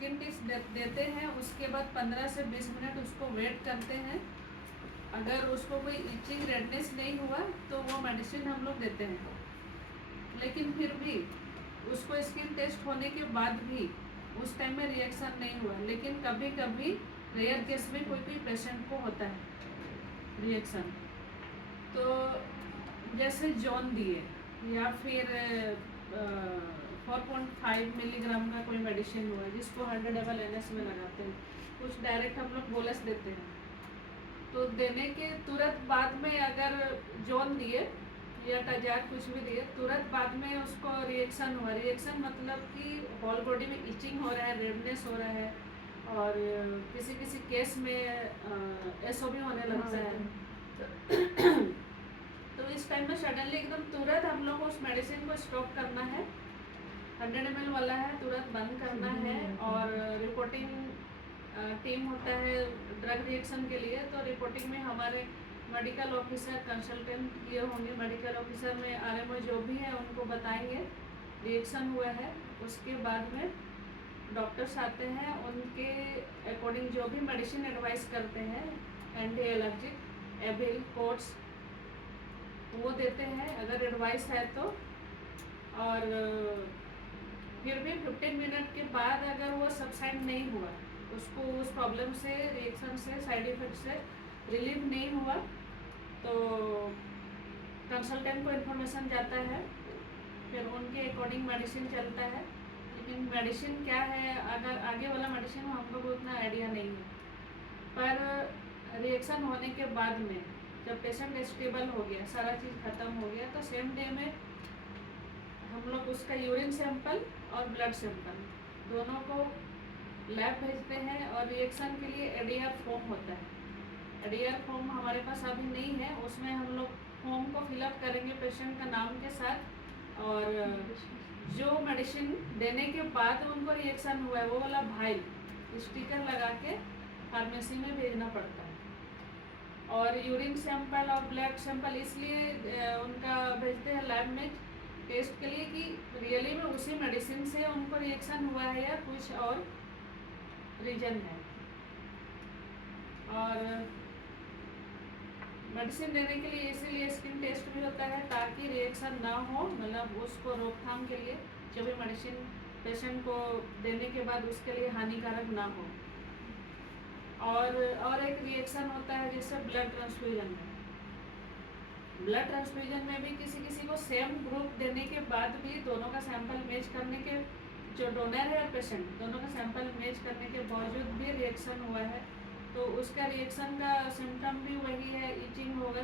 Skin test देते हैं, उसके बाद 15 से 20 मिनट उसको वेट करते हैं। अगर उसको कोई इचिंग रेडनेस नहीं हुआ तो वो मेडिसिन हम लोग देते हैं। लेकिन फिर भी उसको स्किन टेस्ट होने के बाद भी उस टाइम में रिएक्शन नहीं हुआ, लेकिन कभी कभी रेयर केस में कोई पेशेंट को होता है रिएक्शन। तो जैसे जॉन दिए या फिर 4.5 मिलीग्राम का कोई मेडिसिन हुआ जिसको 100 ml में लगाते हैं, कुछ डायरेक्ट हम लोग बोलस देते हैं। तो देने के तुरंत बाद में अगर जॉन दिए या टजार कुछ भी दिए, तुरंत बाद में उसको रिएक्शन हुआ, रिएक्शन मतलब कि होल बॉडी में इचिंग हो रहा है, रेडनेस हो रहा है, और किसी किसी केस में एसओबी होने लगता है। तो इस टाइम में सडनली एकदम तुरंत हम लोग को उस मेडिसिन को स्टॉप करना है। 100 ml वाला है, तुरंत बंद करना है। और रिपोर्टिंग टीम होता है ड्रग रिएक्शन के लिए, तो रिपोर्टिंग में हमारे मेडिकल ऑफिसर कंसल्टेंट ये होंगे, मेडिकल ऑफिसर में आरएमओ जो भी है उनको बताएंगे रिएक्शन हुआ है। उसके बाद में डॉक्टर्स आते हैं, उनके अकॉर्डिंग जो भी मेडिसिन एडवाइस करते हैं, एंटी एलर्जिक, एबिल, कोट्स, वो देते हैं अगर एडवाइस है तो। और फिर भी 15 मिनट के बाद अगर वो सबसाइड नहीं हुआ, उसको उस प्रॉब्लम से, रिएक्शन से, साइड इफेक्ट से रिलीव नहीं हुआ, तो कंसल्टेंट को इन्फॉर्मेशन जाता है, फिर उनके अकॉर्डिंग मेडिसिन चलता है। लेकिन मेडिसिन क्या है, अगर आगे वाला मेडिसिन हम लोग को उतना आइडिया नहीं है, पर रिएक्शन होने के बाद में जब पेशेंट स्टेबल हो गया, सारा चीज़ ख़त्म हो गया, तो सेम डे में हम लोग उसका यूरिन सैंपल और ब्लड सैंपल दोनों को लैब भेजते हैं। और रिएक्शन के लिए एडीआर फॉर्म होता है। एडीआर फॉर्म हमारे पास अभी नहीं है, उसमें हम लोग फॉर्म को फिलअप करेंगे पेशेंट का नाम के साथ, और जो मेडिसिन देने के बाद उनको रिएक्शन हुआ है वो वाला भाई स्टिकर लगा के फार्मेसी में भेजना पड़ता है। और यूरिन सैंपल और ब्लड सैंपल इसलिए उनका भेजते हैं लैब में टेस्ट के लिए कि रियली में उसी मेडिसिन से उनको रिएक्शन हुआ है या कुछ और रीजन है। और मेडिसिन देने के लिए इसीलिए स्किन टेस्ट भी होता है ताकि रिएक्शन ना हो, मतलब उसको रोकथाम के लिए जो भी मेडिसिन पेशेंट को देने के बाद उसके लिए हानिकारक ना हो। और एक रिएक्शन होता है जैसे ब्लड ट्रांसफ्यूजन में। ब्लड ट्रांसफ्यूजन में भी किसी किसी को सेम ग्रुप देने के बाद भी दोनों का सैंपल मैच करने के, जो डोनर है और पेशेंट दोनों का सैंपल मैच करने के बावजूद भी रिएक्शन हुआ है, तो उसका रिएक्शन का सिम्टम भी वही है, इचिंग होगा,